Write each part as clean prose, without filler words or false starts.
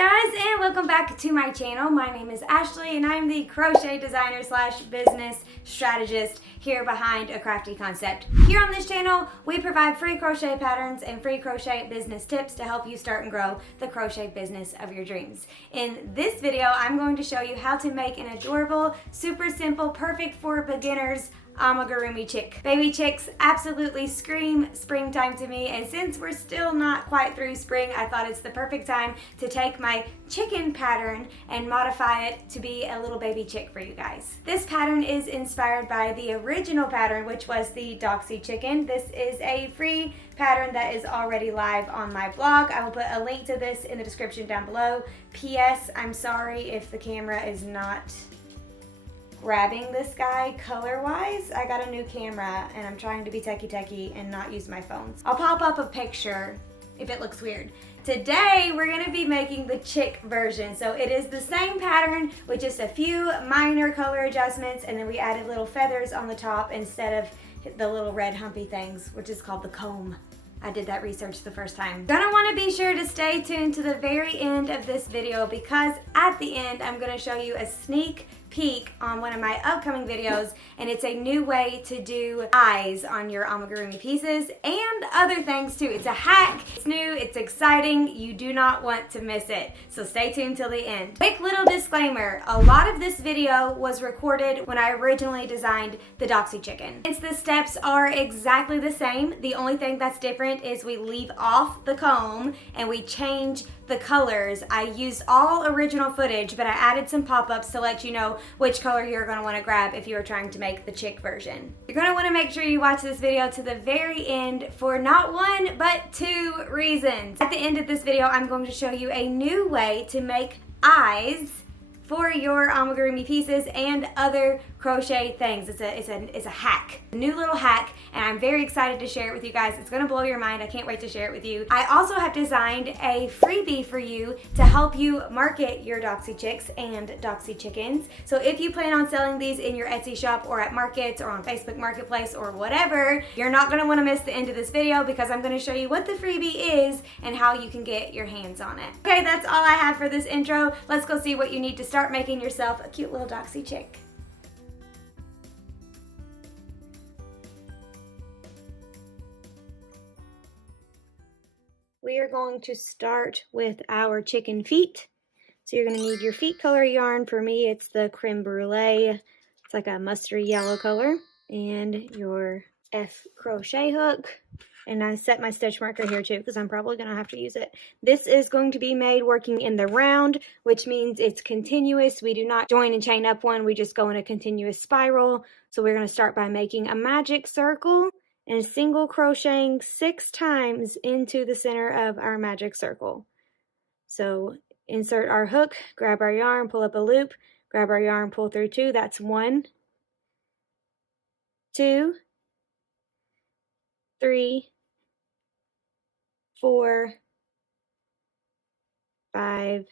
Hi guys, and welcome back to my channel. My name is Ashley and I'm the crochet designer slash business strategist here behind A Crafty Concept. Here on this channel, we provide free crochet patterns and free crochet business tips to help you start and grow the crochet business of your dreams. In this video, I'm going to show you how to make an adorable, super simple, perfect for beginners amigurumi chick. Baby chicks absolutely scream springtime to me, and since we're still not quite through spring, I thought it's the perfect time to take my chicken pattern and modify it to be a little baby chick for you guys. This pattern is inspired by the original pattern, which was the Doxy chicken. This is a free pattern that is already live on my blog. I will put a link to this in the description down below. P.S. I'm sorry if the camera is not grabbing this guy color wise. I got a new camera and I'm trying to be techie and not use my phone. I'll pop up a picture if it looks weird. Today we're going to be making the chick version. So it is the same pattern with just a few minor color adjustments, and then we added little feathers on the top instead of the little red humpy things, which is called the comb. I did that research the first time. Gonna want to be sure to stay tuned to the very end of this video, because at the end I'm going to show you a sneak peek on one of my upcoming videos, and it's a new way to do eyes on your amigurumi pieces and other things too. It's a hack, it's new, it's exciting, you do not want to miss it, so stay tuned till the end. Quick little disclaimer, a lot of this video was recorded when I originally designed the Doxy chicken. Since the steps are exactly the same, the only thing that's different is we leave off the comb and we change the colors. I used all original footage, but I added some pop-ups to let you know which color you're going to want to grab if you are trying to make the chick version. You're going to want to make sure you watch this video to the very end for not one, but two reasons. At the end of this video, I'm going to show you a new way to make eyes for your amigurumi pieces and other crochet things. It's a hack, a new little hack, and I'm very excited to share it with you guys. It's gonna blow your mind. I can't wait to share it with you. I also have designed a freebie for you to help you market your Doxy chicks and Doxy chickens. So if you plan on selling these in your Etsy shop or at markets or on Facebook Marketplace or whatever, you're not gonna wanna miss the end of this video, because I'm gonna show you what the freebie is and how you can get your hands on it. Okay, that's all I have for this intro. Let's go see what you need to start making yourself a cute little Doxy chick. We are going to start with our chicken feet. So you're going to need your feet color yarn. For me, it's the creme brulee. It's like a mustardy yellow color. And your F crochet hook. And I set my stitch marker here too, because I'm probably going to have to use it. This is going to be made working in the round, which means it's continuous. We do not join and chain up one. We just go in a continuous spiral. So we're going to start by making a magic circle and single crocheting 6 times into the center of our magic circle. So insert our hook, grab our yarn, pull up a loop, grab our yarn, pull through 2. That's 1, 2, 3, 4, 5,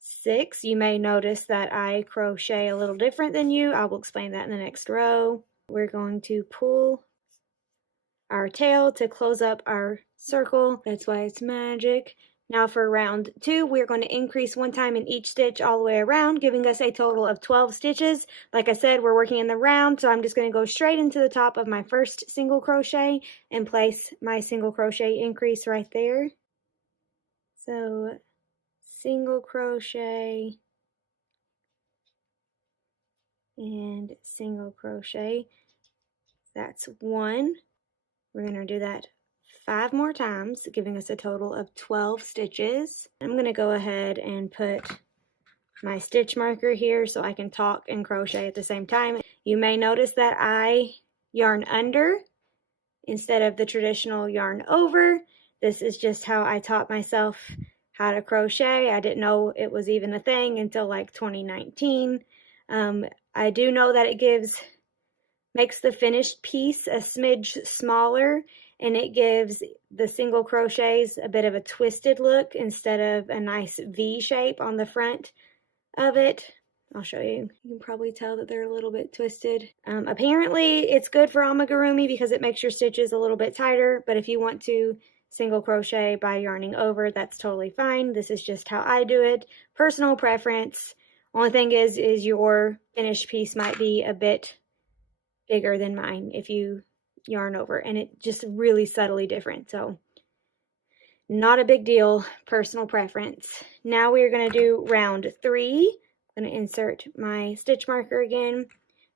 6. You may notice that I crochet a little different than you. I will explain that in the next row. We're going to pull our tail to close up our circle. That's why it's magic. Now for round 2, we're going to increase 1 time in each stitch all the way around, giving us a total of 12 stitches. Like I said, we're working in the round, so I'm just going to go straight into the top of my first single crochet and place my single crochet increase right there. So single crochet and single crochet. That's 1. We're going to do that 5 more times, giving us a total of 12 stitches. I'm going to go ahead and put my stitch marker here so I can talk and crochet at the same time. You may notice that I yarn under instead of the traditional yarn over. This is just how I taught myself how to crochet. I didn't know it was even a thing until like 2019. I do know that it makes the finished piece a smidge smaller, and it gives the single crochets a bit of a twisted look instead of a nice V shape on the front of it. I'll show you. You can probably tell that they're a little bit twisted. Apparently it's good for amigurumi because it makes your stitches a little bit tighter, but if you want to single crochet by yarning over. That's totally fine. This is just how I do it. Personal preference. Only thing is your finished piece might be a bit bigger than mine if you yarn over, and it just really subtly different. So not a big deal, personal preference. Now we are going to do round 3. I'm going to insert my stitch marker again.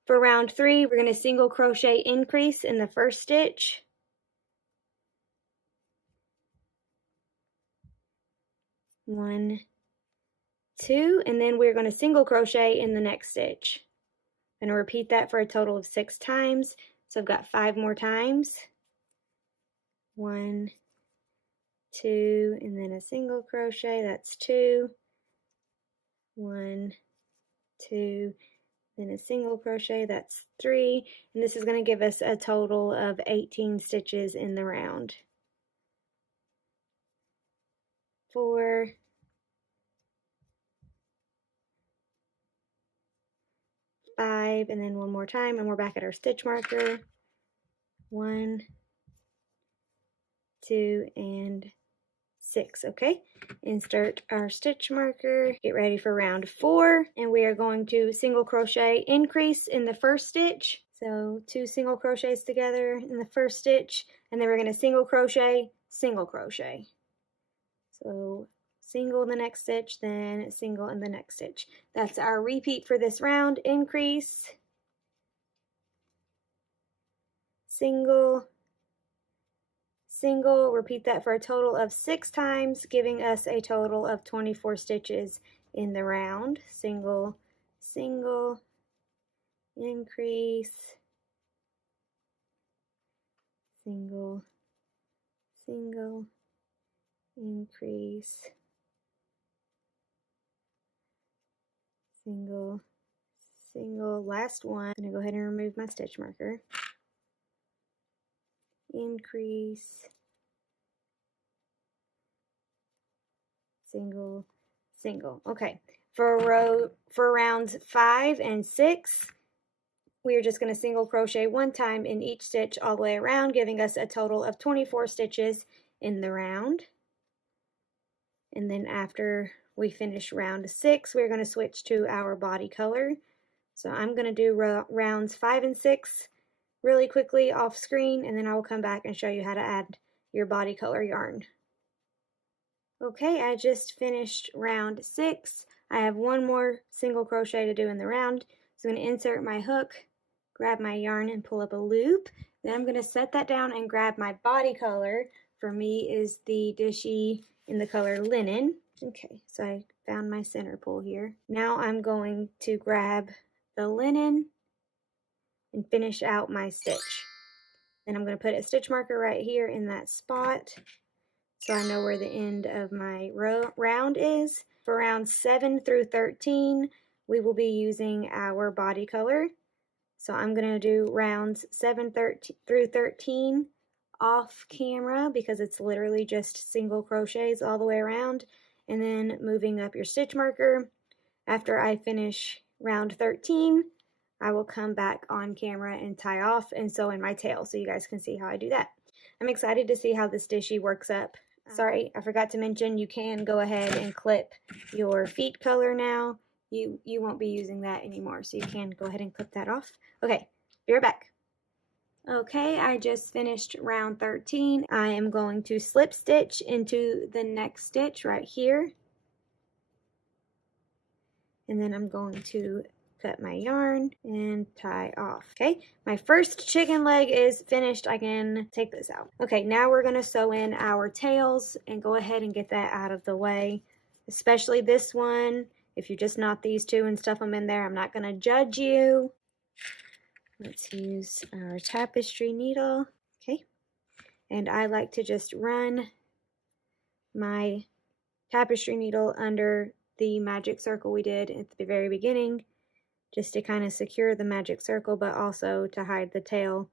For round 3, we're going to single crochet increase in the first stitch. 1, 2, and then we're going to single crochet in the next stitch. I'm going to repeat that for a total of 6 times. So I've got 5 more times. 1, 2, and then a single crochet. That's 2. 1, 2, then a single crochet. That's 3. And this is going to give us a total of 18 stitches in the round. 4, 5, and then one more time, and we're back at our stitch marker. 1, 2, and 6. Okay, insert our stitch marker, get ready for round 4, and we are going to single crochet increase in the first stitch. So 2 single crochets together in the first stitch, and then we're going to single crochet, single crochet. So single in the next stitch, then single in the next stitch. That's our repeat for this round. Increase, single, single. Repeat that for a total of 6 times, giving us a total of 24 stitches in the round. Single, single, increase, single, single, increase, single, single. Last one. I'm going to go ahead and remove my stitch marker. Increase, single, single. Okay, for rounds 5 and 6, we are just going to single crochet 1 time in each stitch all the way around, giving us a total of 24 stitches in the round. And then after we finish round 6, we're going to switch to our body color. So I'm going to do rounds 5 and 6 really quickly off screen, and then I will come back and show you how to add your body color yarn. Okay, I just finished round 6. I have 1 more single crochet to do in the round. So I'm going to insert my hook, grab my yarn, and pull up a loop. Then I'm going to set that down and grab my body color. For me is the Dishy in the color Linen. Okay, so I found my center pull here. Now I'm going to grab the linen and finish out my stitch. Then I'm going to put a stitch marker right here in that spot so I know where the end of my round is. For rounds 7 through 13, we will be using our body color. So I'm going to do rounds 7 through 13 off camera because it's literally just single crochets all the way around, and then moving up your stitch marker. After I finish round 13, I will come back on camera and tie off and sew in my tail so you guys can see how I do that. I'm excited to see how this Dishy works up. Sorry, I forgot to mention you can go ahead and clip your feet color now. You won't be using that anymore, so you can go ahead and clip that off. Okay, be right back. Okay, I just finished round 13. I am going to slip stitch into the next stitch right here. And then I'm going to cut my yarn and tie off. Okay, my first chicken leg is finished. I can take this out. Okay, now we're going to sew in our tails and go ahead and get that out of the way, especially this one. If you just knot these two and stuff them in there, I'm not going to judge you. Let's use our tapestry needle. Okay, and I like to just run my tapestry needle under the magic circle we did at the very beginning, just to kind of secure the magic circle, but also to hide the tail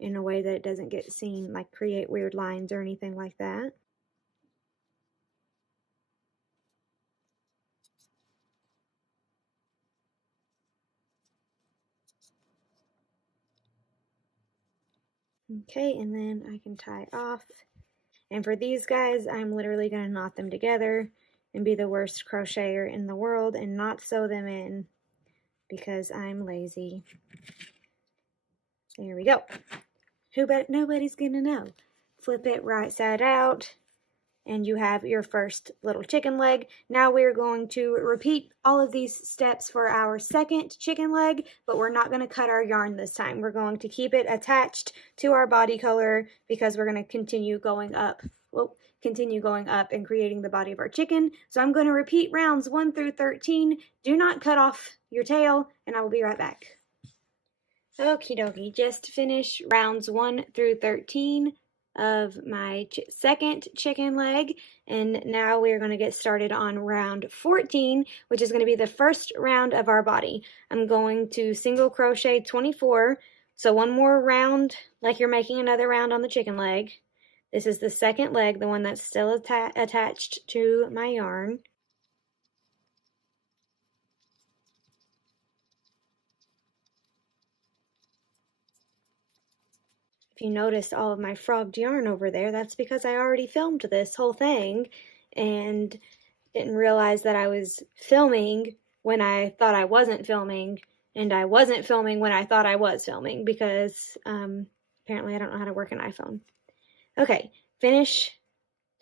in a way that it doesn't get seen, like create weird lines or anything like that. Okay, and then I can tie off. And for these guys, I'm literally going to knot them together and be the worst crocheter in the world and not sew them in because I'm lazy. There we go. Nobody's going to know. Flip it right side out, and you have your first little chicken leg. Now we're going to repeat all of these steps for our second chicken leg, but we're not going to cut our yarn this time. We're going to keep it attached to our body color because we're going to continue going up. And creating the body of our chicken. So I'm going to repeat rounds 1 through 13. Do not cut off your tail, and I will be right back. Okie dokie, just finish rounds 1 through 13 of my second chicken leg, and now we're going to get started on round 14, which is going to be the first round of our body. I'm going to single crochet 24, so one more round like you're making another round on the chicken leg. This is the second leg, the one that's still attached to my yarn. If you notice all of my frogged yarn over there, that's because I already filmed this whole thing and didn't realize that I was filming when I thought I wasn't filming, and I wasn't filming when I thought I was filming because apparently I don't know how to work an iPhone. Okay, finish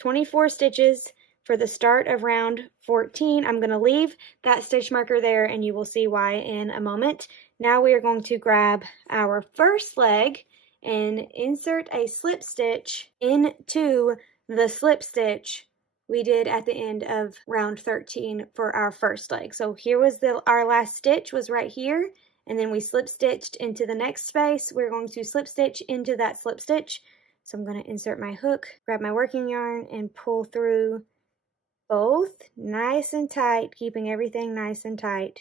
24 stitches for the start of round 14. I'm going to leave that stitch marker there and you will see why in a moment. Now we are going to grab our first leg and insert a slip stitch into the slip stitch we did at the end of round 13 for our first leg. So here was our last stitch was right here, and then we slip stitched into the next space. We're going to slip stitch into that slip stitch. So I'm going to insert my hook, grab my working yarn, and pull through both nice and tight, keeping everything nice and tight.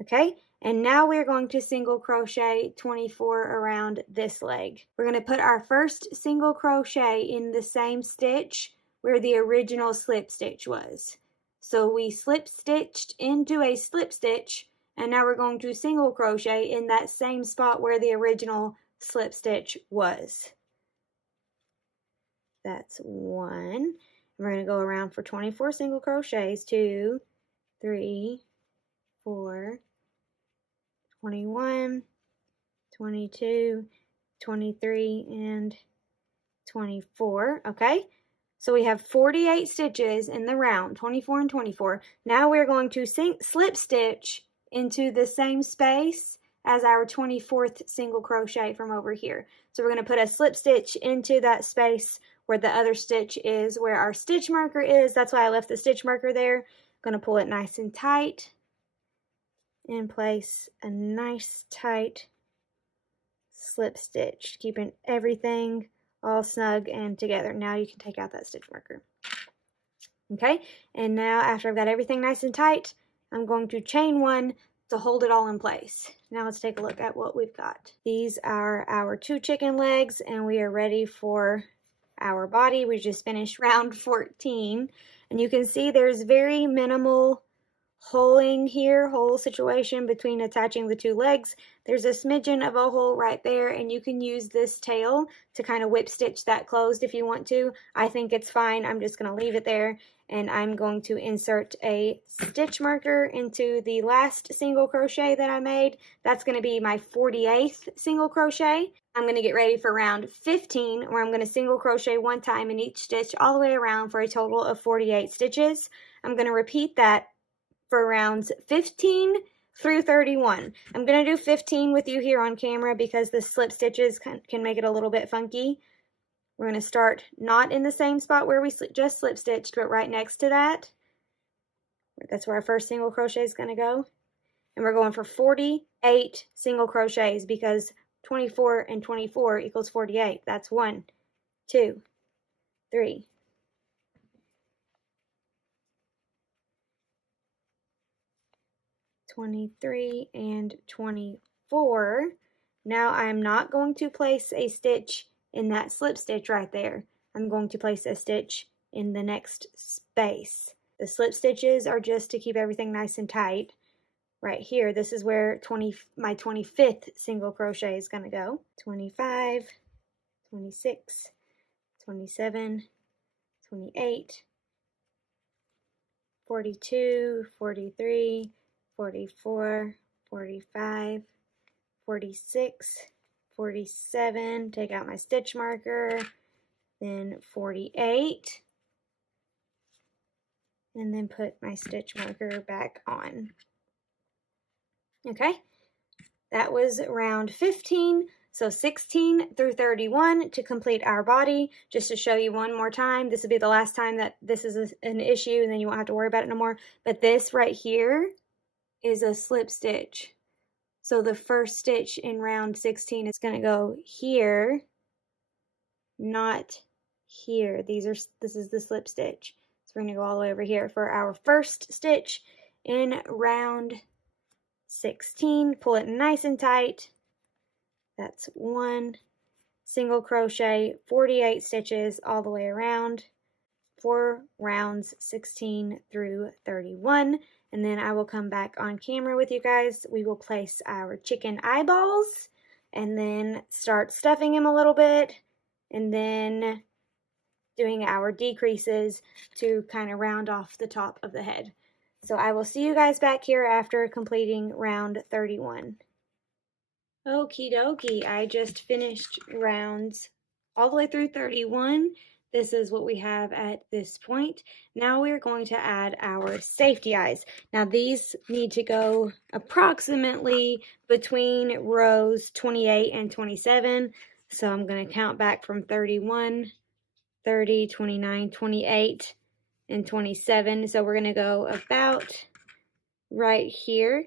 Okay, and now we're going to single crochet 24 around this leg. We're going to put our first single crochet in the same stitch where the original slip stitch was. So we slip stitched into a slip stitch, and now we're going to single crochet in that same spot where the original slip stitch was. That's 1. We're going to go around for 24 single crochets. 2, 3, 4, 21, 22, 23, and 24. Okay, so we have 48 stitches in the round, 24 and 24. Now we're going to slip stitch into the same space as our 24th single crochet from over here. So we're going to put a slip stitch into that space where the other stitch is, where our stitch marker is. That's why I left the stitch marker there. I'm going to pull it nice and tight and place a nice tight slip stitch, keeping everything all snug and together. Now you can take out that stitch marker. Okay, and now after I've got everything nice and tight, I'm going to chain 1 to hold it all in place. Now let's take a look at what we've got. These are our 2 chicken legs, and we are ready for our body. We just finished round 14, and you can see there's very minimal hole situation between attaching the 2 legs. There's a smidgen of a hole right there, and you can use this tail to kind of whip stitch that closed if you want to. I think it's fine. I'm just going to leave it there, and I'm going to insert a stitch marker into the last single crochet that I made. That's going to be my 48th single crochet. I'm going to get ready for round 15, where I'm going to single crochet 1 time in each stitch all the way around for a total of 48 stitches. I'm going to repeat that for rounds 15 through 31. I'm going to do 15 with you here on camera because the slip stitches can make it a little bit funky. We're going to start not in the same spot where we just slip stitched, but right next to that. That's where our first single crochet is going to go. And we're going for 48 single crochets because 24 and 24 equals 48. That's 1, 2, 3, 23 and 24. Now I'm not going to place a stitch in that slip stitch right there. I'm going to place a stitch in the next space. The slip stitches are just to keep everything nice and tight. Right here, this is where my 25th single crochet is going to go. 25, 26, 27, 28, 42, 43, 44, 45, 46, 47, take out my stitch marker, then 48, and then put my stitch marker back on. Okay, that was round 15. So 16 through 31 to complete our body. Just to show you one more time, this will be the last time that this is an issue, and then you won't have to worry about it no more. But this right here is a slip stitch. So the first stitch in round 16 is going to go here, not here. This is the slip stitch. So we're going to go all the way over here for our first stitch in round 16. Pull it nice and tight. That's 1 single crochet, 48 stitches all the way around for rounds 16 through 31. And then I will come back on camera with you guys. We will place our chicken eyeballs and then start stuffing him a little bit, and then doing our decreases to kind of round off the top of the head. So I will see you guys back here after completing round 31. Okie dokie, I just finished rounds all the way through 31. This is what we have at this point. Now we're going to add our safety eyes. Now these need to go approximately between rows 28 and 27. So I'm going to count back from 31, 30, 29, 28, and 27. So we're going to go about right here,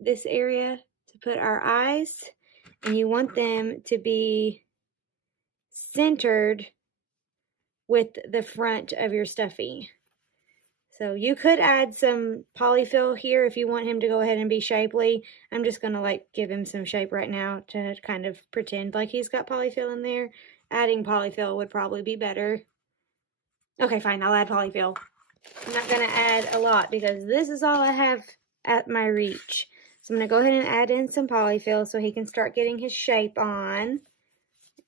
this area, to put our eyes, and you want them to be centered with the front of your stuffy. So you could add some polyfill here if you want him to go ahead and be shapely. I'm just going to like give him some shape right now to kind of pretend like he's got polyfill in there. Adding polyfill would probably be better. Okay, fine, I'll add polyfill. I'm not going to add a lot because this is all I have at my reach. So I'm going to go ahead and add in some polyfill so he can start getting his shape on.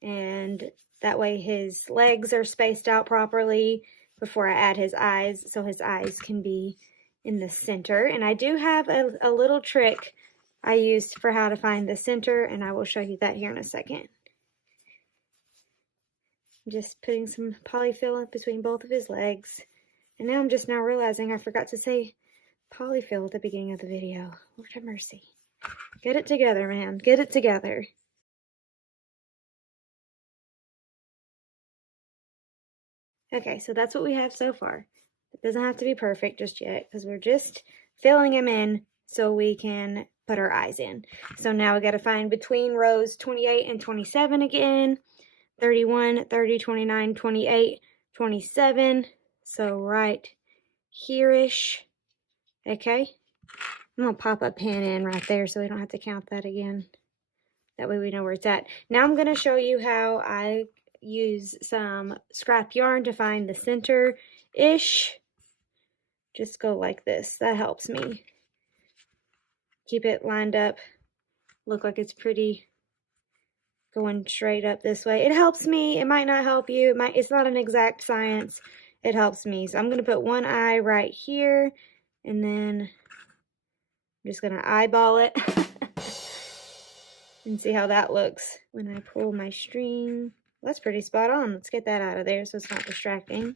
And that way his legs are spaced out properly before I add his eyes, so his eyes can be in the center. And I do have a little trick I used for how to find the center, and I will show you that here in a second. I'm just putting some polyfill between both of his legs. And now I'm just now realizing I forgot to say polyfill at the beginning of the video. Lord have mercy. Get it together, man. Get it together. Okay, so that's what we have so far. It doesn't have to be perfect just yet because we're just filling him in so we can put our eyes in. So now we got to find between rows 28 and 27 again. 31, 30, 29, 28, 27. So right here-ish. Okay. I'm going to pop a pin in right there so we don't have to count that again. That way we know where it's at. Now I'm going to show you how I use some scrap yarn to find the center-ish. Just go like this. That helps me. Keep it lined up. Look like it's pretty going straight up this way. It helps me. It might not help you. It's not an exact science. It helps me. So I'm going to put one eye right here, and then I'm just going to eyeball it and see how that looks when I pull my string. That's pretty spot on. Let's get that out of there so it's not distracting.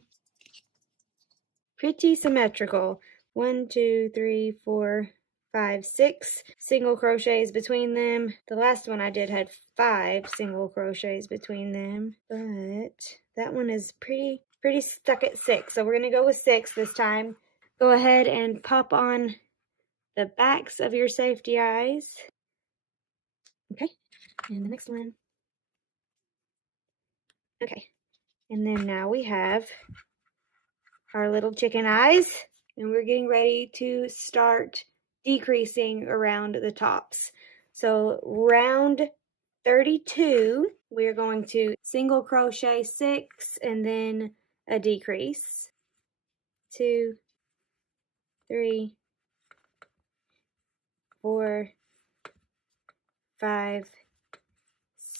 Pretty symmetrical. 1, 2, 3, 4, 5, 6 single crochets between them. The last one I did had 5 single crochets between them, but that one is pretty stuck at 6. So we're going to go with 6 this time. Go ahead and pop on the backs of your safety eyes. Okay, and the next one. Okay, and then now we have our little chicken eyes, and we're getting ready to start decreasing around the tops. So round 32, we're going to single crochet 6 and then a decrease. 2, 3, 4, 5,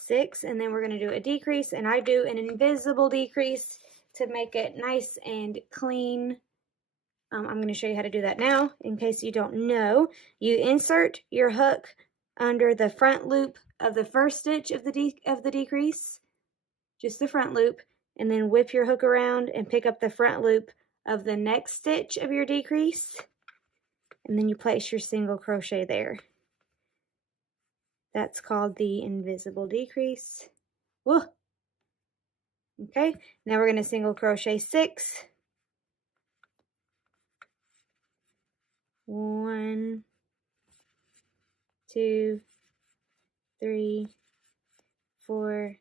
6, and then we're going to do a decrease, and I do an invisible decrease to make it nice and clean. I'm going to show you how to do that now in case you don't know. You insert your hook under the front loop of the first stitch of the decrease, just the front loop, and then whip your hook around and pick up the front loop of the next stitch of your decrease, and then you place your single crochet there. That's called the invisible decrease. Whoa. Okay, now we're going to single crochet 6. 1, 2, 3, 4,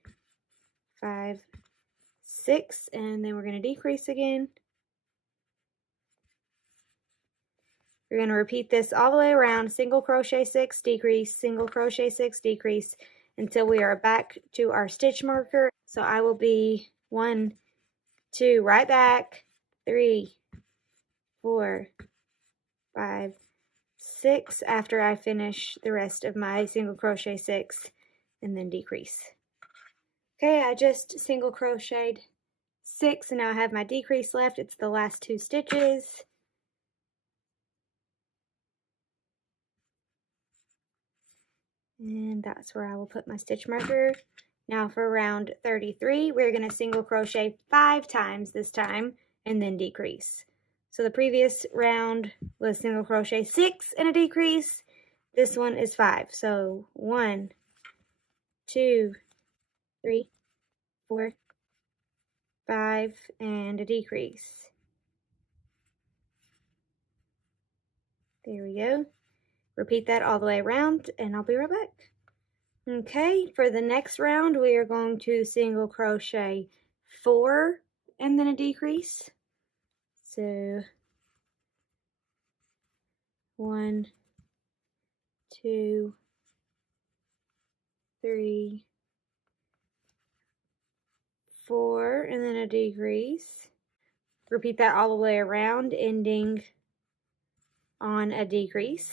5, 6, and then we're going to decrease again. We're going to repeat this all the way around, single crochet 6, decrease, single crochet 6, decrease, until we are back to our stitch marker. So I will be 1, 2, right back, 3, 4, 5, 6 after I finish the rest of my single crochet 6, and then decrease. Okay, I just single crocheted 6, and now I have my decrease left. It's the last 2 stitches. And that's where I will put my stitch marker. Now for round 33, we're going to single crochet 5 times this time, and then decrease. So the previous round was single crochet 6 and a decrease. This one is 5. So 1, 2, 3, 4, 5, and a decrease. There we go. Repeat that all the way around, and I'll be right back. Okay, for the next round, we are going to single crochet 4 and then a decrease. So 1, 2, 3, 4, and then a decrease. Repeat that all the way around, ending on a decrease.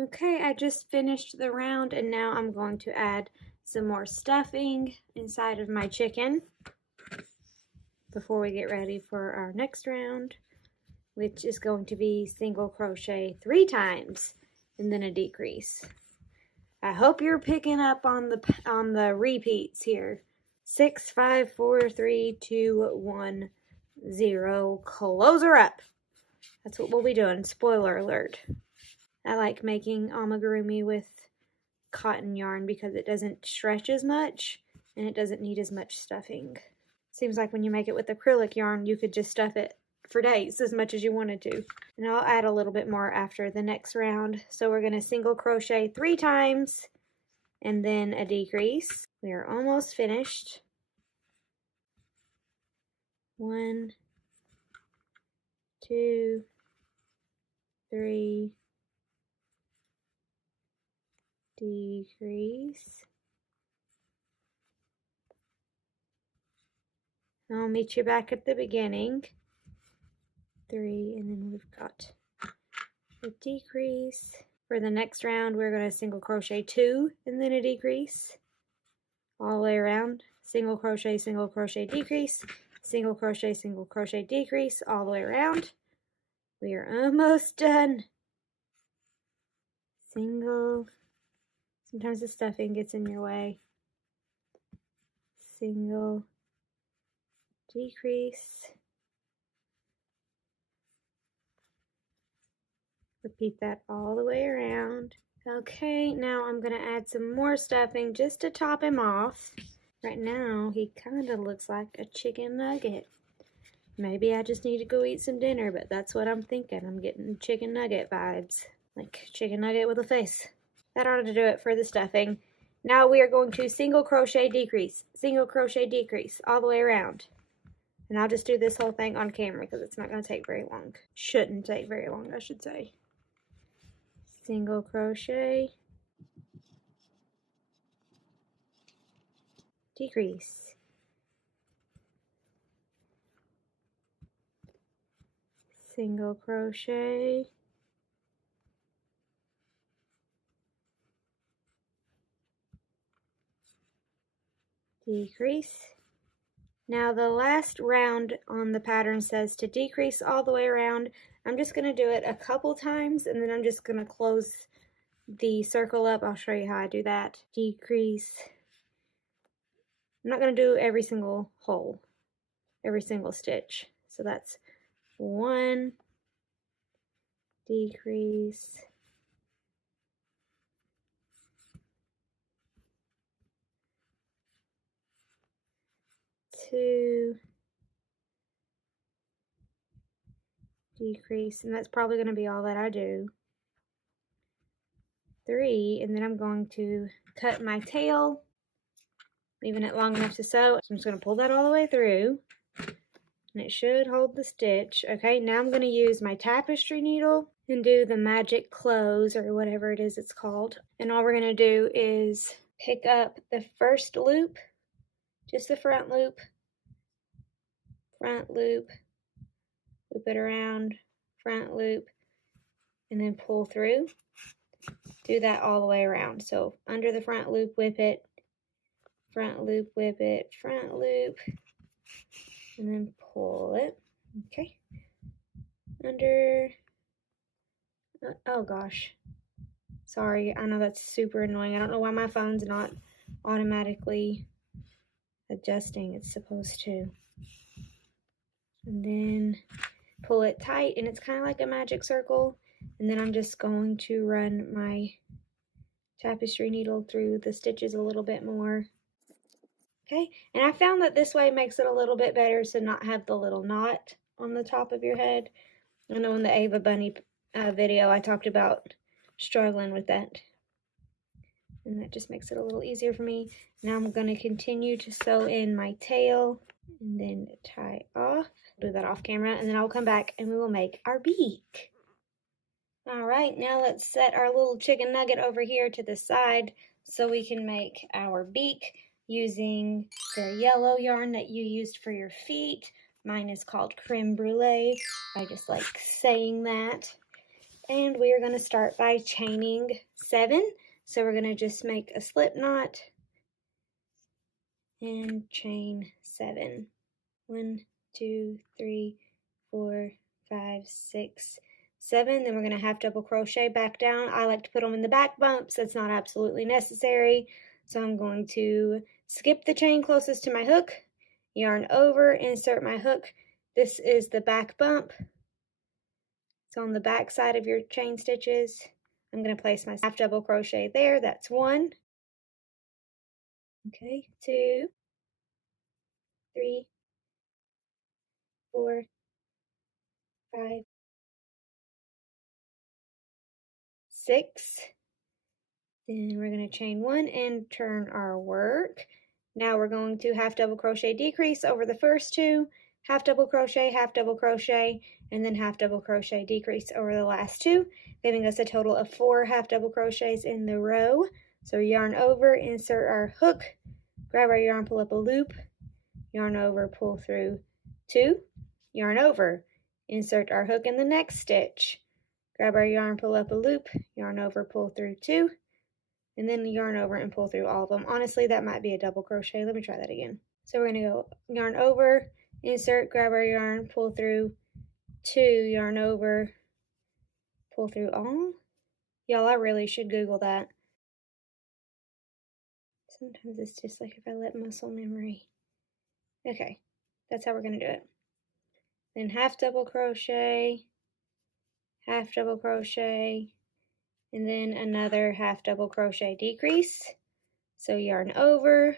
Okay, I just finished the round, and now I'm going to add some more stuffing inside of my chicken before we get ready for our next round, which is going to be single crochet 3 times and then a decrease. I hope you're picking up on the repeats here. 6, 5, 4, 3, 2, 1, 0. Close her up. That's what we'll be doing. Spoiler alert. I like making amigurumi with cotton yarn because it doesn't stretch as much and it doesn't need as much stuffing. Seems like when you make it with acrylic yarn, you could just stuff it for days as much as you wanted to. And I'll add a little bit more after the next round. So we're going to single crochet 3 times and then a decrease. We are almost finished. 1, 2, 3, decrease. I'll meet you back at the beginning. 3, and then we've got a decrease. For the next round, we're going to single crochet 2 and then a decrease. All the way around. Single crochet, decrease. Single crochet, decrease. All the way around. We are almost done. Single. Sometimes the stuffing gets in your way. Single, decrease. Repeat that all the way around. Okay, now I'm going to add some more stuffing just to top him off. Right now, he kind of looks like a chicken nugget. Maybe I just need to go eat some dinner, but that's what I'm thinking. I'm getting chicken nugget vibes. Like chicken nugget with a face. That ought to do it for the stuffing. Now we are going to single crochet decrease, all the way around. And I'll just do this whole thing on camera because it's not going to take very long. Shouldn't take very long, I should say. Single crochet, decrease. Single crochet, decrease. Now the last round on the pattern says to decrease all the way around. I'm just going to do it a couple times and then I'm just going to close the circle up. I'll show you how I do that. Decrease. I'm not going to do every single hole, every single stitch. So that's 1, decrease, 2, decrease, and that's probably going to be all that I do. 3, and then I'm going to cut my tail, leaving it long enough to sew. So I'm just going to pull that all the way through, and it should hold the stitch. Okay, now I'm going to use my tapestry needle and do the magic close, or whatever it is it's called. And all we're going to do is pick up the first loop, just the front loop, loop it around, front loop, and then pull through. Do that all the way around. So under the front loop, whip it, front loop, whip it, front loop, and then pull it. Okay. Under, oh gosh. Sorry, I know that's super annoying. I don't know why my phone's not automatically adjusting. It's supposed to. And then pull it tight, and it's kind of like a magic circle. And then I'm just going to run my tapestry needle through the stitches a little bit more. Okay, and I found that this way makes it a little bit better to not have the little knot on the top of your head. I know in the Ava Bunny video I talked about struggling with that. And that just makes it a little easier for me. Now I'm going to continue to sew in my tail and then tie off. Do that off camera, and then I'll come back and we will make our beak. Alright, now let's set our little chicken nugget over here to the side so we can make our beak using the yellow yarn that you used for your feet. Mine is called creme brulee. I just like saying that. And we are going to start by chaining 7. So we're going to just make a slip knot and chain 7. 1, 2, 3, 4, 5, 6, 7. Then we're going to half double crochet back down. I like to put them in the back bumps. That's not absolutely necessary. So I'm going to skip the chain closest to my hook, yarn over, insert my hook. This is the back bump. So on the back side of your chain stitches, I'm going to place my half double crochet there. That's 1. Okay, 2, 3, 4, 5, 6. Then we're going to chain 1 and turn our work. Now we're going to half double crochet decrease over the first 2, half double crochet, and then half double crochet decrease over the last 2, giving us a total of 4 half double crochets in the row. So yarn over, insert our hook, grab our yarn, pull up a loop, yarn over, pull through 2, yarn over, insert our hook in the next stitch, grab our yarn, pull up a loop, yarn over, pull through 2, and then yarn over and pull through all of them. Honestly, that might be a double crochet. Let me try that again. So we're going to go yarn over, insert, grab our yarn, pull through 2, yarn over, pull through all. Y'all, I really should Google that. Sometimes it's just like if I let muscle memory. Okay, that's how we're going to do it. Then half double crochet, half double crochet, and then another half double crochet decrease. So yarn over,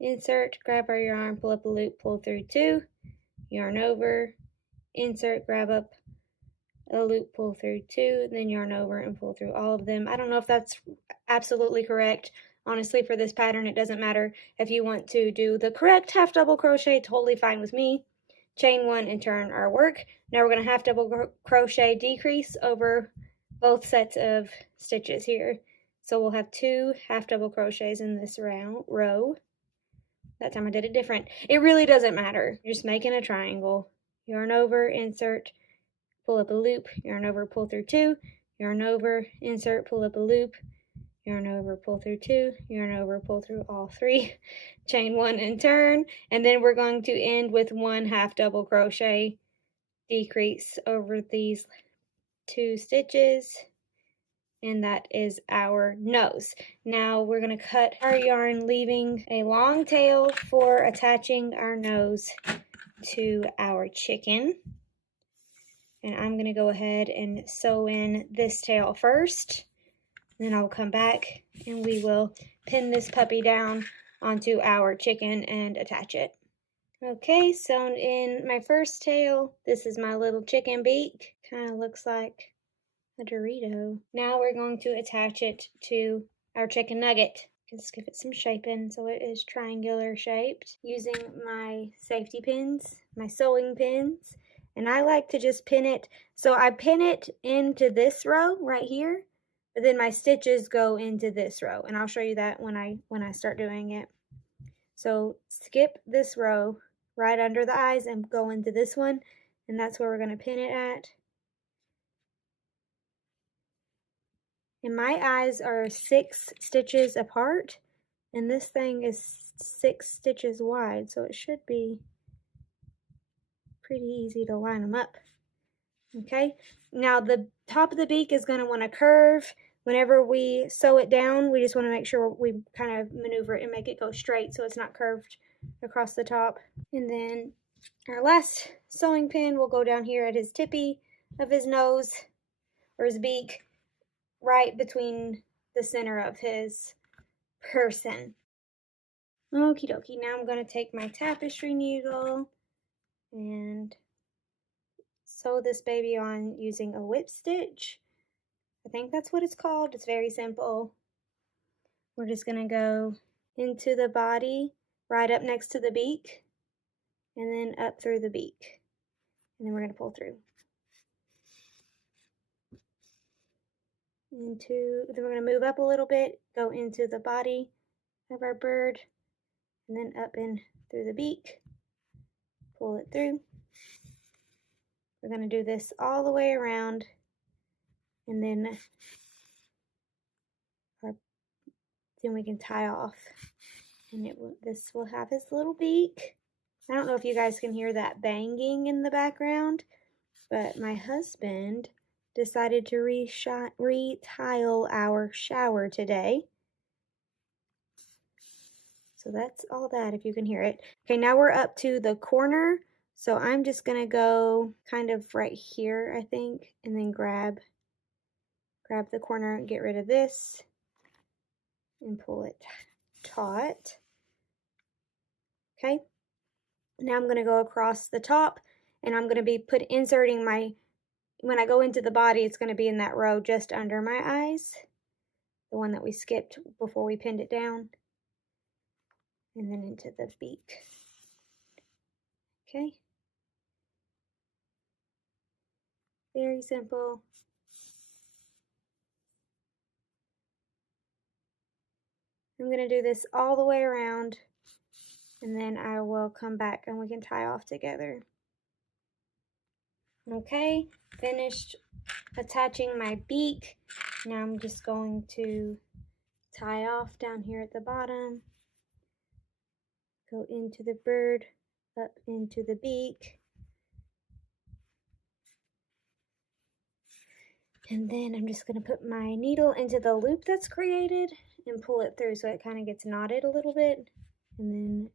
insert, grab our yarn, pull up a loop, pull through 2, yarn over, insert, grab up a loop, pull through 2, then yarn over and pull through all of them. I don't know if that's absolutely correct. Honestly, for this pattern, it doesn't matter. If you want to do the correct half double crochet, totally fine with me. Chain 1 and turn our work. Now we're going to half double crochet decrease over both sets of stitches here. So we'll have 2 half double crochets in this row. That time I did it different. It really doesn't matter. You're just making a triangle. Yarn over, insert, pull up a loop, yarn over, pull through 2, yarn over, insert, pull up a loop, yarn over, pull through 2, yarn over, pull through all 3, chain 1 and turn, and then we're going to end with 1 half double crochet, decrease over these 2 stitches, and that is our nose. Now we're going to cut our yarn, leaving a long tail for attaching our nose to our chicken. And I'm going to go ahead and sew in this tail first. Then I'll come back and we will pin this puppy down onto our chicken and attach it. Okay, sewn in my first tail. This is my little chicken beak. Kind of looks like a Dorito. Now we're going to attach it to our chicken nugget. Just give it some shaping so it is triangular shaped. Using my safety pins, my sewing pins. And I like to just pin it. So I pin it into this row right here. But then my stitches go into this row. And I'll show you that when I start doing it. So skip this row right under the eyes and go into this one. And that's where we're going to pin it at. And my eyes are 6 stitches apart, and this thing is 6 stitches wide, so it should be pretty easy to line them up. Okay, now the top of the beak is going to want to curve. Whenever we sew it down, we just want to make sure we kind of maneuver it and make it go straight so it's not curved across the top. And then our last sewing pin will go down here at his tippy of his nose, or his beak, right between the center of his person. Okie dokie, now I'm going to take my tapestry needle and sew this baby on using a whip stitch. I think that's what it's called. It's very simple. We're just going to go into the body, right up next to the beak, and then up through the beak. And then we're going to pull through. Then we're going to move up a little bit, go into the body of our bird, and then up in through the beak, pull it through. We're going to do this all the way around, and then we can tie off, and this will have his little beak. I don't know if you guys can hear that banging in the background, but my husband decided to retile our shower today. So that's all that, if you can hear it. Okay, now we're up to the corner. So I'm just going to go kind of right here, I think, and then grab the corner and get rid of this and pull it taut. Okay, now I'm going to go across the top, and I'm going to be inserting my, when I go into the body, it's going to be in that row just under my eyes, the one that we skipped before we pinned it down, and then into the beak. Okay, very simple. I'm going to do this all the way around, and then I will come back and we can tie off together. Okay, finished attaching my beak. Now I'm just going to tie off down here at the bottom, go into the bird, up into the beak, and then I'm just going to put my needle into the loop that's created and pull it through so it kind of gets knotted a little bit, and then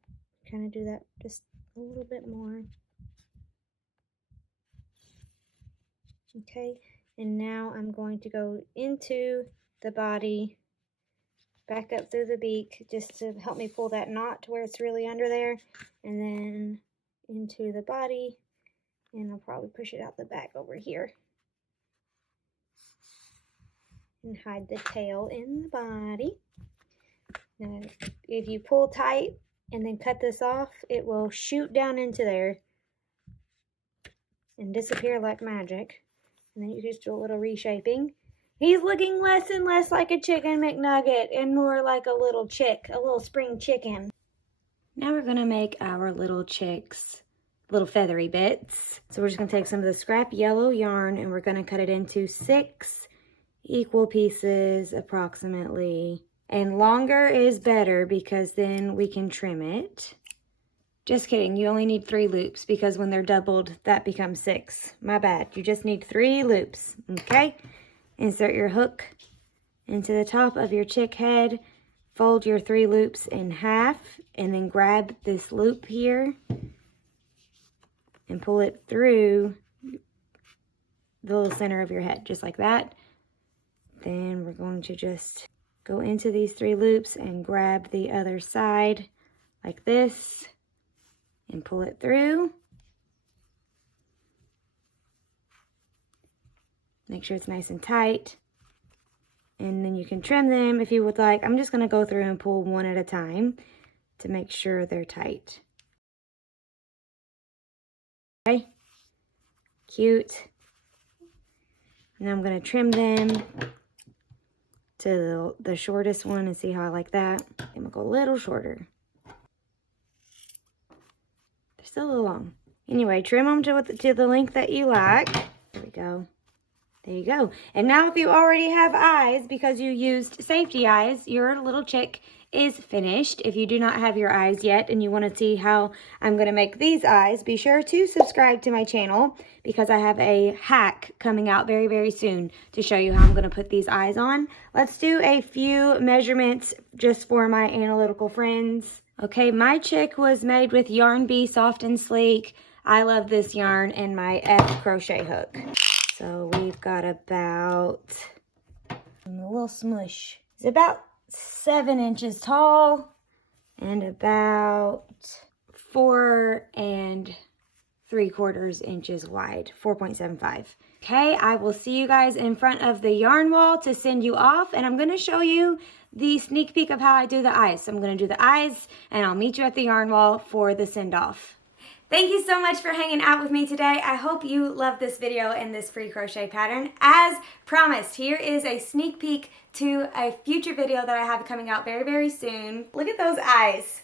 kind of do that just a little bit more. Okay, and now I'm going to go into the body, back up through the beak, just to help me pull that knot to where it's really under there, and then into the body, and I'll probably push it out the back over here and hide the tail in the body. Now, if you pull tight and then cut this off, it will shoot down into there and disappear like magic. And then you just do a little reshaping. He's looking less and less like a chicken McNugget and more like a little chick, a little spring chicken. Now we're gonna make our little chicks little feathery bits. So we're just gonna take some of the scrap yellow yarn and we're gonna cut it into 6 equal pieces approximately. And longer is better because then we can trim it. Just kidding, you only need 3 loops because when they're doubled, that becomes 6. My bad, you just need 3 loops, okay? Insert your hook into the top of your chick head, fold your 3 loops in half, and then grab this loop here and pull it through the little center of your head, just like that. Then we're going to just go into these 3 loops and grab the other side like this and pull it through. Make sure it's nice and tight. And then you can trim them if you would like. I'm just going to go through and pull one at a time to make sure they're tight. Okay, cute. Now I'm going to trim them to the shortest one and see how I like that. I'm going to go a little shorter. They're still a little long. Anyway, trim them to the length that you like. There we go. There you go. And now if you already have eyes, because you used safety eyes, your little chick is finished. If you do not have your eyes yet and you want to see how I'm going to make these eyes, be sure to subscribe to my channel because I have a hack coming out very, very soon to show you how I'm going to put these eyes on. Let's do a few measurements just for my analytical friends. Okay, my chick was made with Yarn Bee Soft and Sleek. I love this yarn and my F crochet hook. So we've got about a little smush. It's about 7 inches tall and about 4 3/4 inches wide, 4.75. Okay, I will see you guys in front of the yarn wall to send you off, and I'm going to show you the sneak peek of how I do the eyes. So I'm going to do the eyes, and I'll meet you at the yarn wall for the send-off. Thank you so much for hanging out with me today. I hope you loved this video and this free crochet pattern. As promised, here is a sneak peek to a future video that I have coming out very, very soon. Look at those eyes.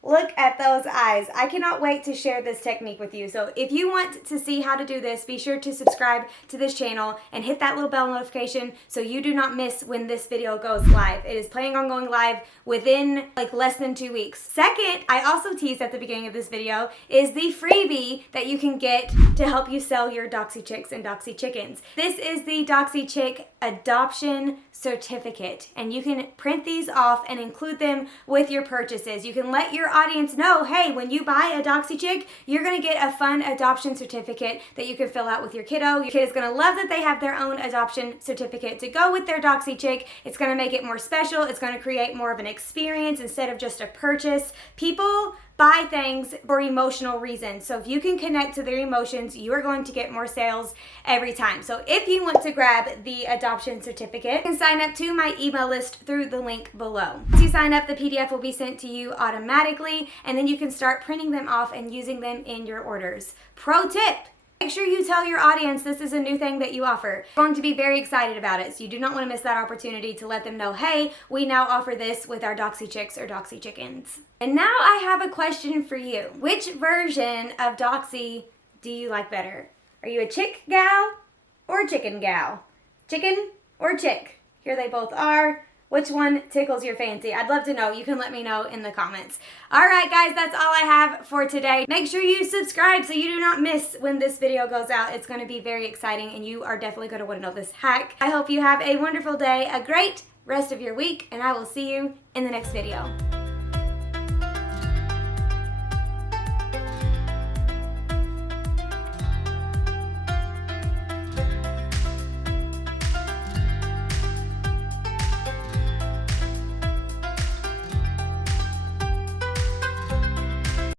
Look at those eyes. I cannot wait to share this technique with you. So if you want to see how to do this, be sure to subscribe to this channel and hit that little bell notification so you do not miss when this video goes live. It is planning on going live within like less than 2 weeks. Second, I also teased at the beginning of this video is the freebie that you can get to help you sell your Doxy Chicks and Doxy Chickens. This is the Doxy Chick Adoption Certificate, and you can print these off and include them with your purchases. You can let your audience know, hey, when you buy a Doxy Chick, you're going to get a fun adoption certificate that you can fill out with your kiddo. Your kid is going to love that they have their own adoption certificate to go with their Doxy Chick. It's going to make it more special. It's going to create more of an experience instead of just a purchase. People buy things for emotional reasons. So if you can connect to their emotions, you are going to get more sales every time. So if you want to grab the adoption certificate, you can sign up to my email list through the link below. Once you sign up, the PDF will be sent to you automatically, and then you can start printing them off and using them in your orders. Pro tip: make sure you tell your audience this is a new thing that you offer. They're going to be very excited about it, so you do not want to miss that opportunity to let them know, hey, we now offer this with our Doxy Chicks or Doxy Chickens. And now I have a question for you. Which version of Doxy do you like better? Are you a chick gal or a chicken gal? Chicken or chick? Here they both are. Which one tickles your fancy? I'd love to know. You can let me know in the comments. All right, guys, that's all I have for today. Make sure you subscribe so you do not miss when this video goes out. It's going to be very exciting, and you are definitely going to want to know this hack. I hope you have a wonderful day, a great rest of your week, and I will see you in the next video.